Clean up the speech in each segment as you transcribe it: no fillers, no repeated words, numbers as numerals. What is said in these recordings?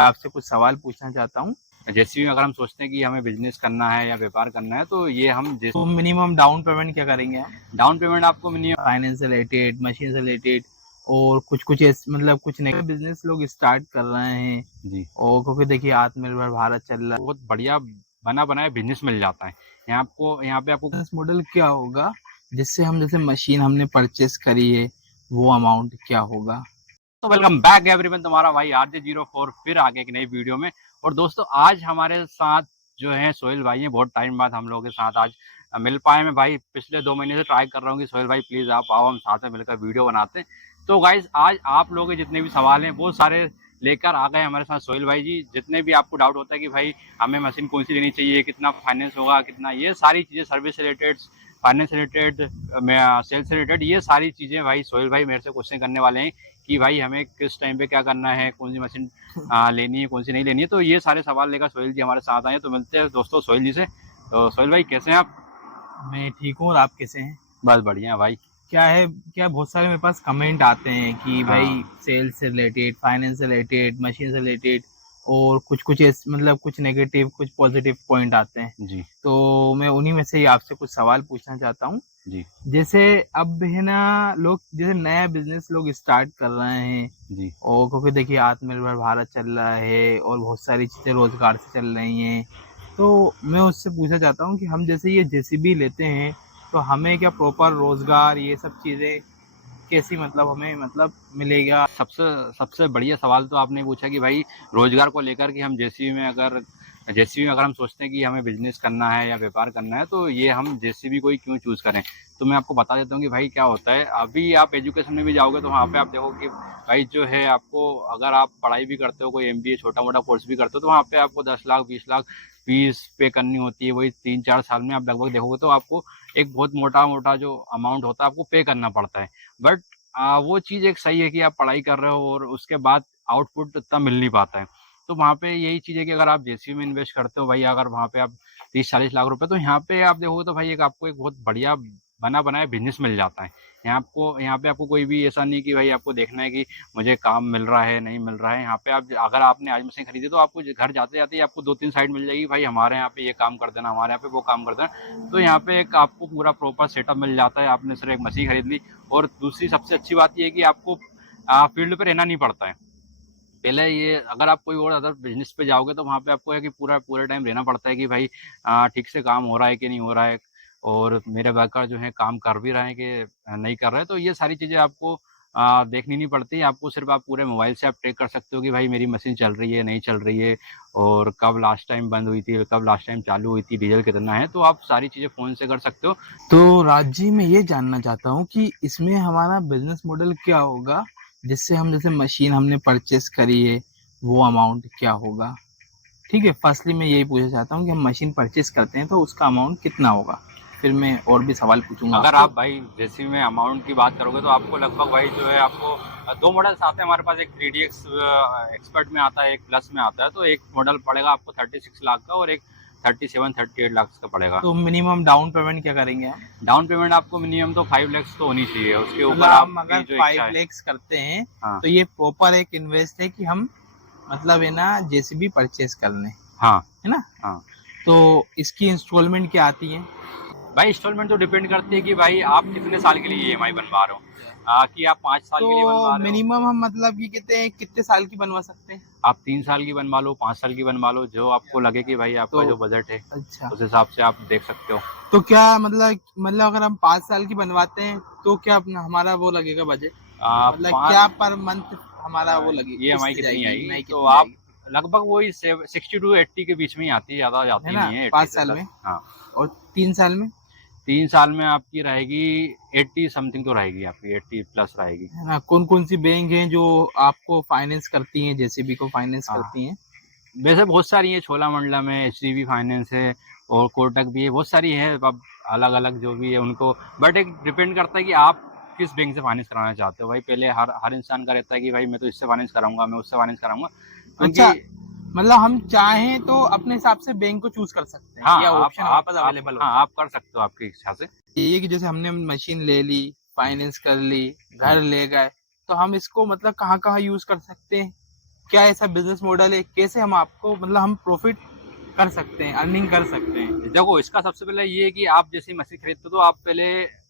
आपसे कुछ सवाल पूछना चाहता हूँ। जैसे अगर हम सोचते हैं कि हमें बिजनेस करना है या व्यापार करना है तो ये हम तो मिनिमम डाउन पेमेंट क्या करेंगे हम? डाउन पेमेंट आपको मिनिमम फाइनेंस से रिलेटेड, मशीन से रिलेटेड और कुछ मतलब कुछ नए बिजनेस लोग स्टार्ट कर रहे हैं जी। और क्योंकि देखिए आत्मनिर्भर भारत चल रहा है, बहुत बढ़िया बना बनाया बिजनेस मिल जाता है। यहाँ पे आपको बिजनेस मॉडल क्या होगा जिससे हम जैसे मशीन हमने परचेस करी है वो अमाउंट क्या होगा? तो वेलकम बैक एवरीवन, तुम्हारा भाई RJ04 फिर आगे एक नई वीडियो में। और दोस्तों आज हमारे साथ जो है सोहेल भाई हैं। बहुत टाइम बाद हम लोगों के साथ आज मिल पाए। मैं भाई पिछले 2 महीने से ट्राई कर रहा हूँ कि सोहेल भाई प्लीज आप आओ, हम साथ में मिलकर वीडियो बनाते हैं। तो गाइज आज आप लोगों के जितने भी सवाल हैं वो सारे लेकर आ गए हमारे साथ सोहेल भाई जी। जितने भी आपको डाउट होता है कि भाई हमें मशीन कौन सी लेनी चाहिए, कितना फाइनेंस होगा, कितना, ये सारी चीजें, service related, finance related, sales related, ये सारी चीजें भाई सोहेल भाई मेरे से क्वेश्चन करने वाले हैं कि भाई हमें किस टाइम पे क्या करना है, कौन सी मशीन लेनी है, कौन सी नहीं लेनी है। तो ये सारे सवाल लेकर सोहेल जी हमारे साथ आए। तो मिलते हैं दोस्तों सोहेल जी से। तो सोहेल भाई कैसे हैं आप? मैं ठीक हूँ, और आप कैसे हैं? बस बढ़िया भाई। क्या बहुत सारे मेरे पास कमेंट आते हैं कि भाई सेल्स से रिलेटेड, फाइनेंस से रिलेटेड, मशीन से रिलेटेड और कुछ मतलब कुछ नेगेटिव कुछ पॉजिटिव पॉइंट आते हैं जी। तो मैं उन्हीं में से ही आपसे कुछ सवाल पूछना चाहता हूँ जी। जैसे अब है ना, लोग जैसे नया बिजनेस लोग स्टार्ट कर रहे हैं जी। और क्योंकि देखिए आत्मनिर्भर भारत चल रहा है और बहुत सारी चीजें रोजगार से चल रही हैं। तो मैं उससे पूछना चाहता हूँ कि हम जैसे ये जेसीबी लेते हैं तो हमें क्या प्रॉपर रोजगार, ये सब चीजें कैसी मतलब हमें मतलब मिलेगा? सबसे सबसे बढ़िया सवाल तो आपने पूछा कि भाई रोजगार को लेकर कि हम जेसीबी में अगर हम सोचते हैं कि हमें बिजनेस करना है या व्यापार करना है तो ये हम जेसीबी को ही क्यों चूज करें। तो मैं आपको बता देता हूँ कि भाई क्या होता है। अभी आप एजुकेशन में भी जाओगे तो वहाँ पे आप देखो कि भाई जो है आपको, अगर आप पढ़ाई भी करते हो, कोई MBA छोटा मोटा कोर्स भी करते हो, तो वहाँ पे आपको 10 लाख 20 लाख फीस पे करनी होती है। वही 3-4 साल में आप लगभग देखोगे तो आपको एक बहुत मोटा जो अमाउंट होता है आपको पे करना पड़ता है। बट वो चीज़ एक सही है कि आप पढ़ाई कर रहे हो और उसके बाद आउटपुट उतना मिल नहीं पाता है। तो वहाँ पे यही चीज़ है कि अगर आप जेसीबी में इन्वेस्ट करते हो भाई, अगर वहाँ पे आप 30-40 लाख रुपए, तो यहाँ पे आप देखोगे तो भाई आपको एक बहुत बढ़िया बना बनाया बिजनेस मिल जाता है। यहाँ पे आपको कोई भी ऐसा नहीं कि भाई आपको देखना है कि मुझे काम मिल रहा है नहीं मिल रहा है। यहाँ पे आप, अगर आपने आज मशीन खरीदी तो आपको घर जाते जाते ही आपको 2-3 साइट मिल जाएगी, भाई हमारे यहाँ पे ये काम कर देना, हमारे यहाँ पे वो काम कर देना। तो यहाँ पे एक आपको पूरा प्रॉपर सेटअप मिल जाता है। आपने सिर्फ एक मशीन खरीद ली। और दूसरी सबसे अच्छी बात ये है कि आपको फील्ड पे रहना नहीं पड़ता है। पहले ये, अगर आप कोई और अदर बिजनेस पे जाओगे तो वहाँ पे आपको है कि पूरे टाइम रहना पड़ता है कि भाई ठीक से काम हो रहा है कि नहीं हो रहा है, और मेरे वर्कर जो है काम कर भी रहे हैं कि नहीं कर रहे हैं। तो ये सारी चीज़ें आपको देखनी नहीं पड़ती। आपको सिर्फ आप पूरे मोबाइल से आप ट्रैक कर सकते हो कि भाई मेरी मशीन चल रही है नहीं चल रही है, और कब लास्ट टाइम बंद हुई थी, कब लास्ट टाइम चालू हुई थी, डीजल कितना है, तो आप सारी चीज़ें फ़ोन से कर सकते हो। तो राज जी मैं ये जानना चाहता हूँ कि इसमें हमारा बिजनेस मॉडल क्या होगा जिससे हम जैसे मशीन हमने परचेस करी है वो अमाउंट क्या होगा? ठीक है, फर्स्टली मैं यही पूछना चाहता हूँ कि हम मशीन परचेस करते हैं तो उसका अमाउंट कितना होगा, फिर मैं और भी सवाल पूछूंगा। अगर आप भाई जैसे में अमाउंट की बात करोगे तो आपको लगभग भाई जो है आपको 2 मॉडल्स आते हैं हमारे पास। एक 3DX एक्सपर्ट में आता है, एक प्लस में आता है। तो एक मॉडल पड़ेगा आपको 36 लाख का और एक 37-38 लाख का पड़ेगा। तो मिनिमम डाउन पेमेंट क्या करेंगे हम? डाउन पेमेंट आपको मिनिमम तो 5 लाख तो होनी चाहिए। उसके ऊपर हम अगर 5 लाख करते हैं तो ये प्रॉपर एक इन्वेस्ट है कि हम मतलब है ना जेसीबी परचेस करने, हाँ है ना, हाँ। तो इसकी इंस्टॉलमेंट क्या आती है? भाई इंस्टॉलमेंट तो डिपेंड करती है कि भाई आप कितने साल के लिए EMI बनवा रहे हो। कि आप 5 साल के लिए बनवा रहे हो। मिनिमम हम मतलब कि कितने साल की बनवा सकते हैं? आप 3 साल की बनवा लो, 5 साल की बनवा लो, जो आपको लगे कि भाई आपका जो बजट है अच्छा उस हिसाब से आप देख सकते हो। तो क्या मतलब अगर हम 5 साल की बनवाते हैं तो क्या अपना हमारा वो लगेगा बजट, मतलब क्या पर मंथ हमारा वो लगेगा EMI कितनी आएगी? तो आप लगभग वही 60 to 80 के बीच में ही आती है, ज्यादा जाती नहीं है 5 साल में। हाँ, और 3 साल में? 3 साल में आपकी रहेगी 80 समथिंग तो रहेगी, आपकी 80 प्लस रहेगी। हाँ, कौन कौन सी बैंक हैं जो आपको फाइनेंस करती हैं, जेसीबी को फाइनेंस करती हैं? वैसे बहुत सारी है, छोलामंडलम है, HDB फाइनेंस है और कोटक भी है, बहुत सारी है। अब अलग अलग जो भी है उनको, बट एक डिपेंड करता है कि आप किस बैंक से फाइनेंस कराना चाहते हो। भाई पहले हर इंसान का रहता है कि भाई मैं तो इससे फाइनेंस कराऊंगा, मैं उससे फाइनेंस कराऊंगा, क्योंकि मतलब हम चाहें तो अपने हिसाब से बैंक को चूज कर सकते हैं। हाँ, या ऑप्शन हमारे पास अवेलेबल होता है। हाँ, आप कर सकते हो आपकी इच्छा से। ये कि जैसे हमने मशीन ले ली, फाइनेंस कर ली, घर ले गए, तो हम इसको मतलब कहाँ कहाँ यूज कर सकते हैं? क्या ऐसा बिजनेस मॉडल है, कैसे हम आपको मतलब हम प्रॉफिट कर सकते हैं, अर्निंग कर सकते हैं। देखो इसका सबसे पहले ये है कि आप जैसे मशीन खरीदते हो तो आप पहले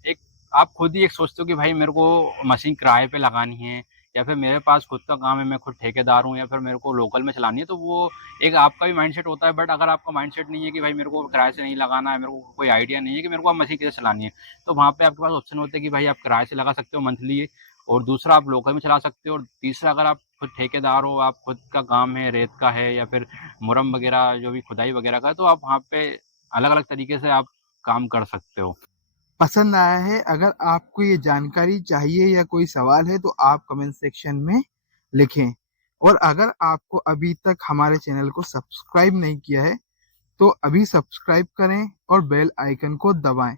एक आप खुद ही एक सोचते हो कि भाई मेरे को मशीन किराए पे लगानी है, या फिर मेरे पास खुद का काम है, मैं खुद ठेकेदार हूँ, या फिर मेरे को लोकल में चलानी है। तो वो एक आपका भी माइंडसेट होता है। बट अगर आपका माइंडसेट नहीं है कि भाई मेरे को किराए से नहीं लगाना है, मेरे को कोई आइडिया नहीं है कि मेरे को अब मशीन कैसे चलानी है, तो वहाँ पे आपके पास ऑप्शन होते हैं कि भाई आप किराए से लगा सकते हो मंथली, और दूसरा आप लोकल में चला सकते हो, और तीसरा अगर आप खुद ठेकेदार हो, आप खुद का काम है, रेत का है या फिर मुरम वगैरह जो भी खुदाई वगैरह का है, तो आप वहाँ पे अलग अलग तरीके से आप काम कर सकते हो। पसंद आया है? अगर आपको ये जानकारी चाहिए या कोई सवाल है तो आप कमेंट सेक्शन में लिखें। और अगर आपको अभी तक हमारे चैनल को सब्सक्राइब नहीं किया है तो अभी सब्सक्राइब करें और बेल आइकन को दबाएं